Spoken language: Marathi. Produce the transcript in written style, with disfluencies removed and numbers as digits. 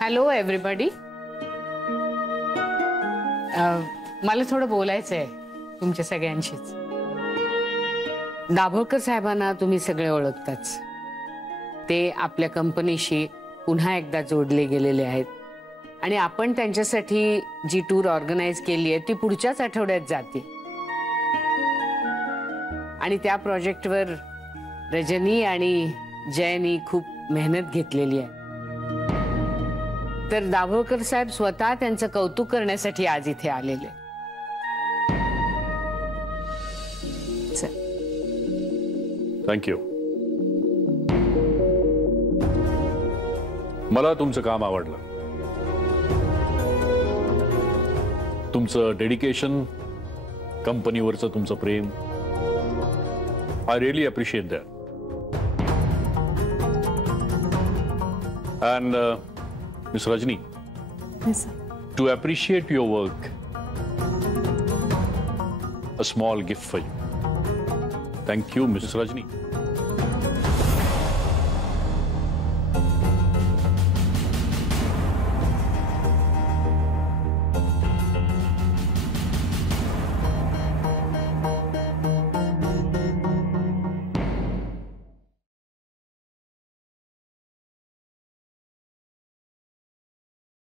Hello everybody. मला थोडं बोलायचं आहे तुमच्या सगळ्यांशीच. दाभोळकर साहेबांना तुम्ही सगळे ओळखताच. ते आपल्या कंपनीशी पुन्हा एकदा जोडले गेलेले आहेत आणि आपण त्यांच्यासाठी जी टूर ऑर्गनाइज केली आहे ती पुढच्याच आठवड्यात जाते. आणि त्या प्रोजेक्टवर रजनी आणि जयनी खूप मेहनत घेतलेली आहे. तर दाभोळकर साहेब स्वतः त्यांचं कौतुक करण्यासाठी आज इथे आलेले. थँक्यू. मला तुमचं काम आवडलं. तुमचं डेडिकेशन, कंपनीवरचं तुमचं प्रेम, I really appreciate that. And Miss Rajni, yes, sir. To appreciate your work, a small gift for you. Thank you, Miss Rajni.